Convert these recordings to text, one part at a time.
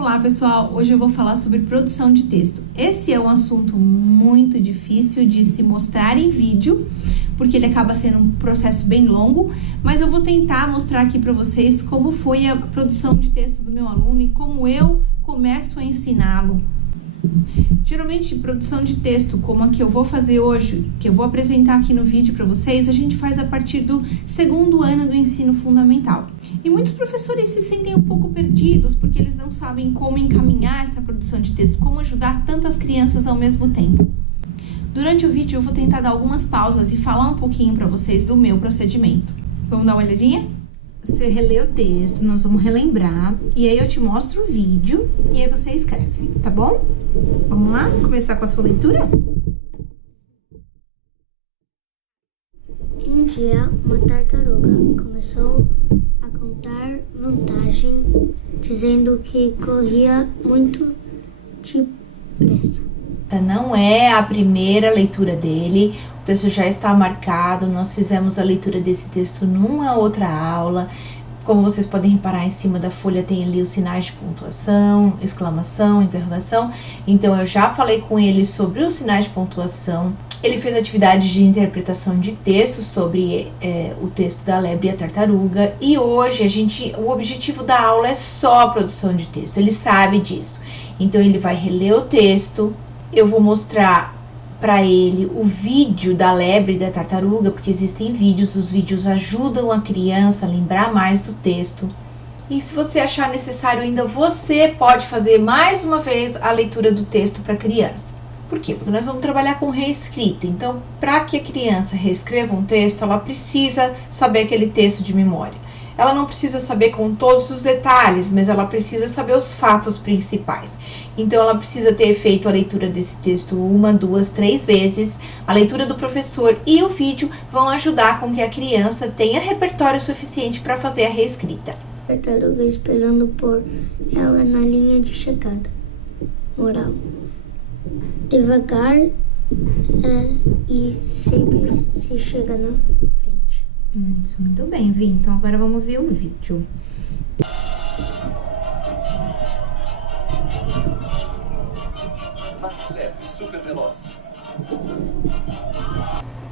Olá pessoal, hoje eu vou falar sobre produção de texto. Esse é um assunto muito difícil de se mostrar em vídeo, porque ele acaba sendo um processo bem longo, mas eu vou tentar mostrar aqui para vocês como foi a produção de texto do meu aluno e como eu começo a ensiná-lo. Geralmente, produção de texto, como a que eu vou fazer hoje, que eu vou apresentar aqui no vídeo para vocês, a gente faz a partir do segundo ano do ensino fundamental. E muitos professores se sentem um pouco perdidos, porque eles não sabem como encaminhar essa produção de texto, como ajudar tantas crianças ao mesmo tempo. Durante o vídeo eu vou tentar dar algumas pausas e falar um pouquinho para vocês do meu procedimento. Vamos dar uma olhadinha? Você relê o texto, nós vamos relembrar, e aí eu te mostro o vídeo, e aí você escreve, tá bom? Vamos lá? Começar com a sua leitura? Um dia, uma tartaruga começou a contar vantagem, dizendo que corria muito depressa. Essa não é a primeira leitura dele, o texto já está marcado, nós fizemos a leitura desse texto numa outra aula. Como vocês podem reparar, em cima da folha tem ali os sinais de pontuação, exclamação, interrogação. Então eu já falei com ele sobre os sinais de pontuação. Ele fez atividade de interpretação de texto sobre o texto da lebre e a tartaruga. E hoje o objetivo da aula é só a produção de texto, ele sabe disso. Então ele vai reler o texto. Eu vou mostrar para ele o vídeo da lebre e da tartaruga, porque existem vídeos, os vídeos ajudam a criança a lembrar mais do texto. E se você achar necessário ainda, você pode fazer mais uma vez a leitura do texto para a criança. Por quê? Porque nós vamos trabalhar com reescrita. Então, para que a criança reescreva um texto, ela precisa saber aquele texto de memória. Ela não precisa saber com todos os detalhes, mas ela precisa saber os fatos principais. Então, ela precisa ter feito a leitura desse texto 1, 2, 3 vezes. A leitura do professor e o vídeo vão ajudar com que a criança tenha repertório suficiente para fazer a reescrita. Tartaruga esperando por ela na linha de chegada. Moral: devagar e sempre se chega na frente. Isso, muito bem, Vi. Então agora vamos ver o vídeo. Super veloz.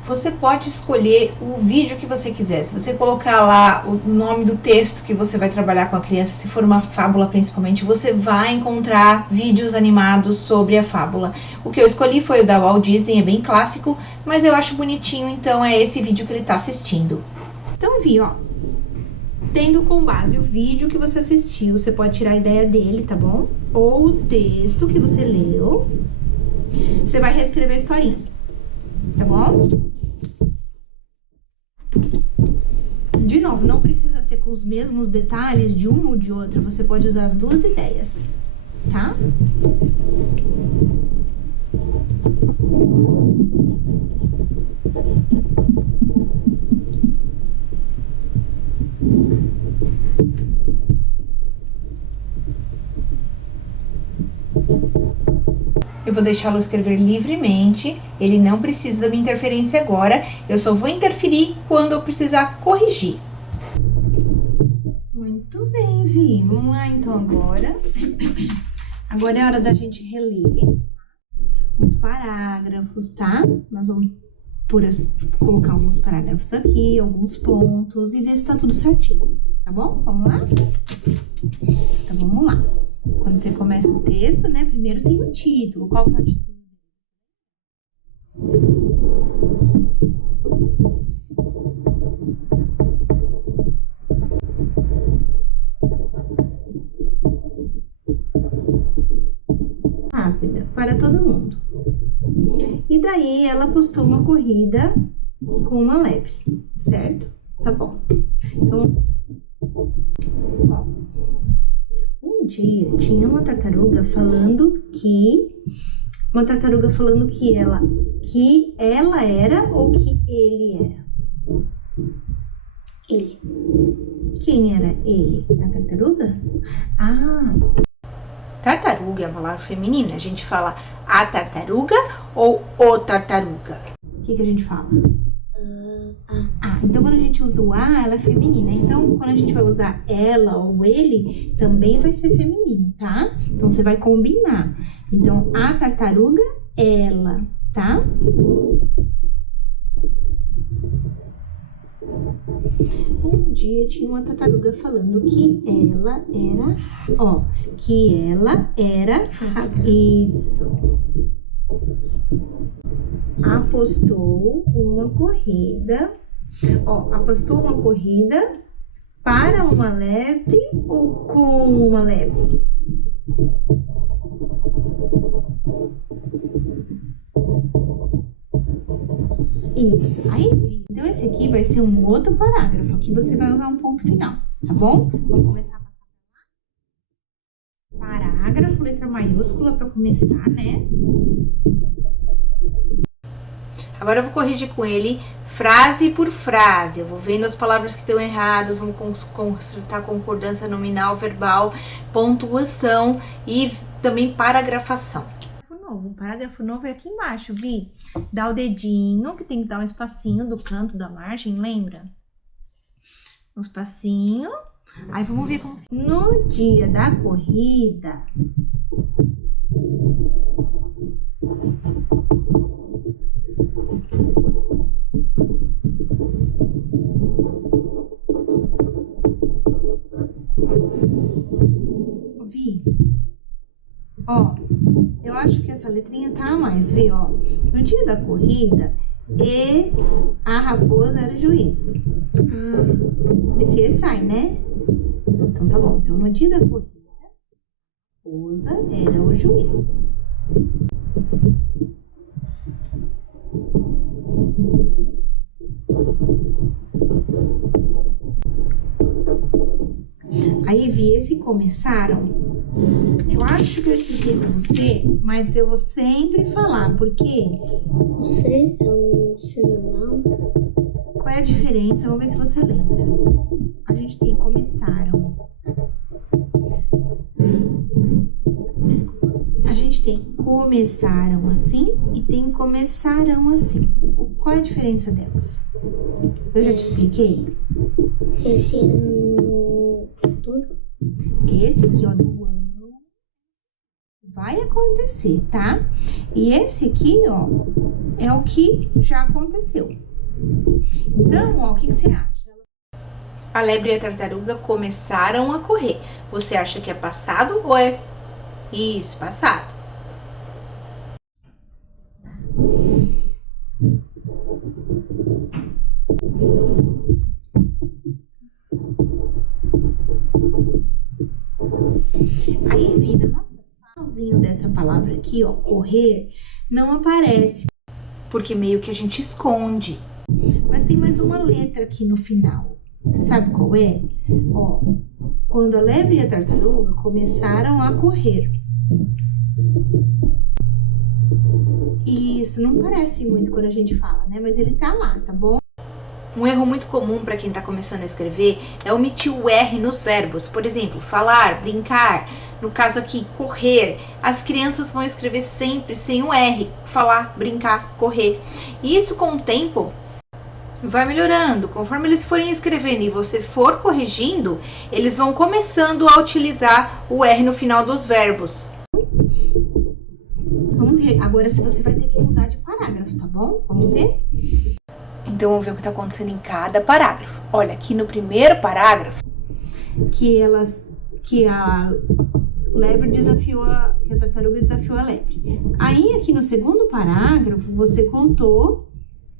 Você pode escolher o vídeo que você quiser. Se você colocar lá o nome do texto que você vai trabalhar com a criança, se for uma fábula principalmente, você vai encontrar vídeos animados sobre a fábula. O que eu escolhi foi o da Walt Disney, é bem clássico, mas eu acho bonitinho, então é esse vídeo que ele está assistindo. Então, Vi, ó, tendo como base o vídeo que você assistiu, você pode tirar a ideia dele, tá bom? Ou o texto que você leu, você vai reescrever a historinha, tá bom? De novo, não precisa ser com os mesmos detalhes de uma ou de outra, você pode usar as duas ideias, tá? Eu vou deixá-lo escrever livremente, ele não precisa da minha interferência agora, eu só vou interferir quando eu precisar corrigir. Muito bem, Vi. Vamos lá, então, agora. Agora é hora da gente reler os parágrafos, tá? Nós vamos colocar alguns parágrafos aqui, alguns pontos e ver se tá tudo certinho, tá bom? Vamos lá? Então, vamos lá. Quando você começa o texto, né, primeiro tem o título. Qual que é o título? Rápida, para todo mundo. E daí ela postou uma corrida com uma lebre, certo? Tá bom. Então, ó. Um dia tinha uma tartaruga falando que ela era ou que ele era? Ele. Quem era ele? A tartaruga? Ah, Tartaruga é uma palavra feminina, a gente fala a tartaruga ou o tartaruga? o que a gente fala? A. Então, quando a gente usa o A, ela é feminina. Então, quando a gente vai usar ela ou ele, também vai ser feminino, tá? Então, você vai combinar. Então, a tartaruga, ela, tá? Um dia tinha uma tartaruga falando que ela era, ó, que ela era, isso. Apostou uma corrida, ó, apostou uma corrida para uma lebre ou com uma lebre? Isso, aí, então esse aqui vai ser um outro parágrafo, aqui você vai usar um ponto final, tá bom? Vamos começar a passar para lá. Parágrafo, letra maiúscula para começar, né? Agora eu vou corrigir com ele frase por frase. Eu vou vendo as palavras que estão erradas, vamos consultar concordância nominal, verbal, pontuação e também paragrafação. Um parágrafo novo é aqui embaixo, Vi. Dá o dedinho, que tem que dar um espacinho do canto da margem, lembra? Um espacinho. Aí vamos ver como fica. No dia da corrida, Vi. Ó, eu acho que essa letrinha tá a mais, Vi, ó. No dia da corrida, a raposa era o juiz. Esse E sai, né? Então tá bom. Então, no dia da corrida, a raposa era o juiz. Aí, Vi, esse começaram. Eu acho que eu expliquei pra você, mas eu vou sempre falar, porque... Você é um sinal. Qual é a diferença? Vamos ver se você lembra. A gente tem começaram. Desculpa. A gente tem começaram assim e tem começaram assim. Qual é a diferença delas? Eu já te expliquei? Esse é no futuro. Esse aqui, ó, do ano, vai acontecer, tá? E esse aqui, ó, é o que já aconteceu. Então, ó, o que você acha? A lebre e a tartaruga começaram a correr. Você acha que é passado ou é... Isso, passado. Aí, Vi, na nossa finalzinho dessa palavra aqui, ó, correr, não aparece. Porque meio que a gente esconde. Mas tem mais uma letra aqui no final. Você sabe qual é? Ó, quando a lebre e a tartaruga começaram a correr. Isso, não parece muito quando a gente fala, né? Mas ele tá lá, tá bom? Um erro muito comum para quem está começando a escrever é omitir o R nos verbos. Por exemplo, falar, brincar. No caso aqui, correr. As crianças vão escrever sempre sem o R. Falar, brincar, correr. E isso, com o tempo, vai melhorando. Conforme eles forem escrevendo e você for corrigindo, eles vão começando a utilizar o R no final dos verbos. Vamos ver agora se você vai ter que mudar de parágrafo, tá bom? Vamos ver? Então, vamos ver o que está acontecendo em cada parágrafo. Olha, aqui no primeiro parágrafo, que a lebre desafiou que a tartaruga desafiou a lebre. Aí, aqui no segundo parágrafo, você contou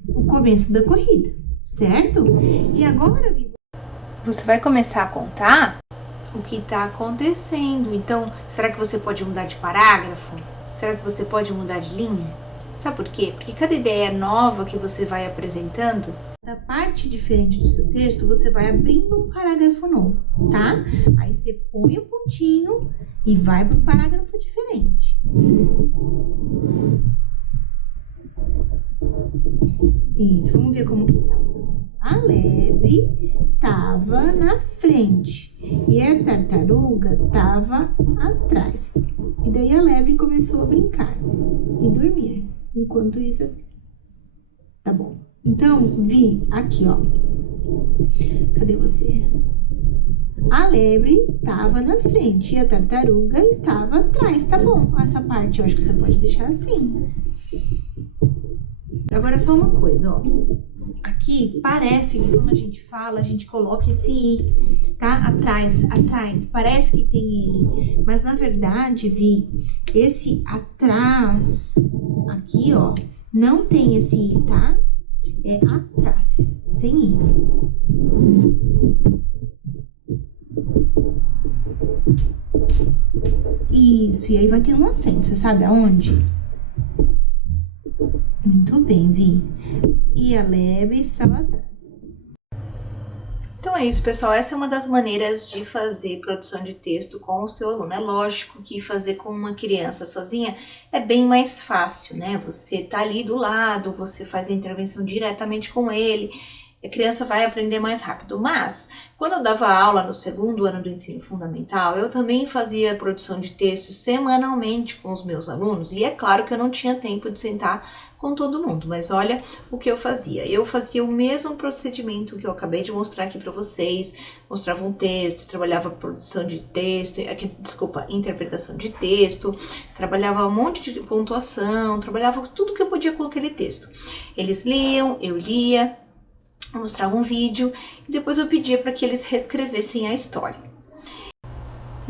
o começo da corrida, certo? E agora, você vai começar a contar o que está acontecendo. Então, será que você pode mudar de parágrafo? Será que você pode mudar de linha? Sabe por quê? Porque cada ideia nova que você vai apresentando, da parte diferente do seu texto, você vai abrindo um parágrafo novo, tá? Aí você põe o pontinho e vai para um parágrafo diferente. Isso, vamos ver como que tá o seu texto. A lebre estava na frente e a tartaruga estava atrás. E daí a lebre começou a brincar e dormir. Enquanto isso, tá bom. Então, Vi, aqui, ó. Cadê você? A lebre estava na frente e a tartaruga estava atrás, tá bom? Essa parte eu acho que você pode deixar assim. Agora só uma coisa, ó. Aqui parece que quando a gente fala, a gente coloca esse I, tá? Atrás, parece que tem ele. Mas na verdade, Vi, esse atrás, aqui, ó, não tem esse I, tá? É atrás, sem I. Isso, e aí vai ter um acento, você sabe aonde? Muito bem, Vi. E a lebre estava atrás. Então é isso, pessoal. Essa é uma das maneiras de fazer produção de texto com o seu aluno. É lógico que fazer com uma criança sozinha é bem mais fácil, né? Você tá ali do lado, você faz a intervenção diretamente com ele, a criança vai aprender mais rápido. Mas, quando eu dava aula no 2º ano do ensino fundamental, eu também fazia produção de texto semanalmente com os meus alunos. E é claro que eu não tinha tempo de sentar com todo mundo, mas olha o que eu fazia. Eu fazia o mesmo procedimento que eu acabei de mostrar aqui para vocês. Mostrava um texto, trabalhava produção de texto, interpretação de texto, trabalhava um monte de pontuação, trabalhava tudo que eu podia com aquele texto. Eles liam, eu lia, eu mostrava um vídeo e depois eu pedia para que eles reescrevessem a história.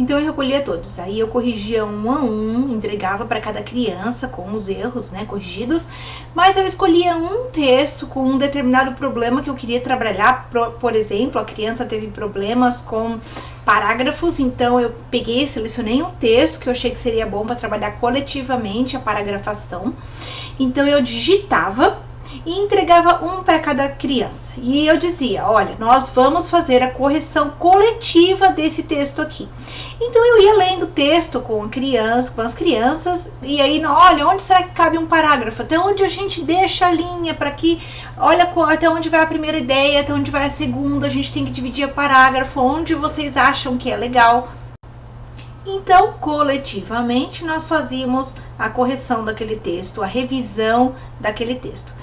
Então eu recolhia todos, aí eu corrigia um a um, entregava para cada criança com os erros, né, corrigidos, mas eu escolhia um texto com um determinado problema que eu queria trabalhar. Por exemplo, a criança teve problemas com parágrafos, então eu selecionei um texto que eu achei que seria bom para trabalhar coletivamente a paragrafação. Então eu digitava e entregava um para cada criança. E eu dizia, olha, nós vamos fazer a correção coletiva desse texto aqui. Então eu ia lendo o texto com as crianças, e aí, olha, onde será que cabe um parágrafo? Até onde a gente deixa a linha para que, olha, até onde vai a primeira ideia, até onde vai a segunda, a gente tem que dividir o parágrafo, onde vocês acham que é legal. Então, coletivamente, nós fazíamos a correção daquele texto, a revisão daquele texto.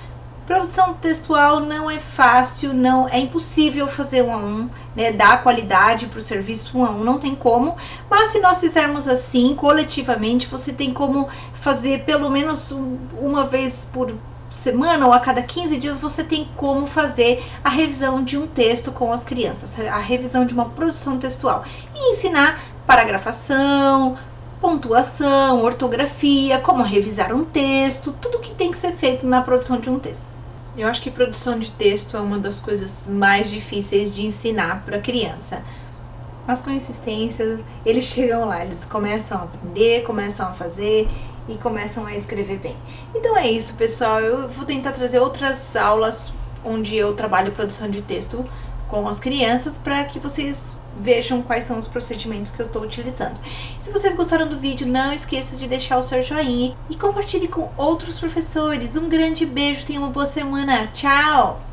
Produção textual não é fácil, não é impossível fazer um a um, né, dar qualidade para o serviço um a um, não tem como, mas se nós fizermos assim, coletivamente, você tem como fazer pelo menos uma vez por semana ou a cada 15 dias, você tem como fazer a revisão de um texto com as crianças, a revisão de uma produção textual e ensinar paragrafação, pontuação, ortografia, como revisar um texto, tudo que tem que ser feito na produção de um texto. Eu acho que produção de texto é uma das coisas mais difíceis de ensinar para a criança. Mas com insistência, eles chegam lá, eles começam a aprender, começam a fazer e começam a escrever bem. Então é isso, pessoal. Eu vou tentar trazer outras aulas onde eu trabalho produção de texto com as crianças para que vocês vejam quais são os procedimentos que eu estou utilizando. Se vocês gostaram do vídeo, não esqueça de deixar o seu joinha e compartilhe com outros professores. Um grande beijo, tenha uma boa semana. Tchau!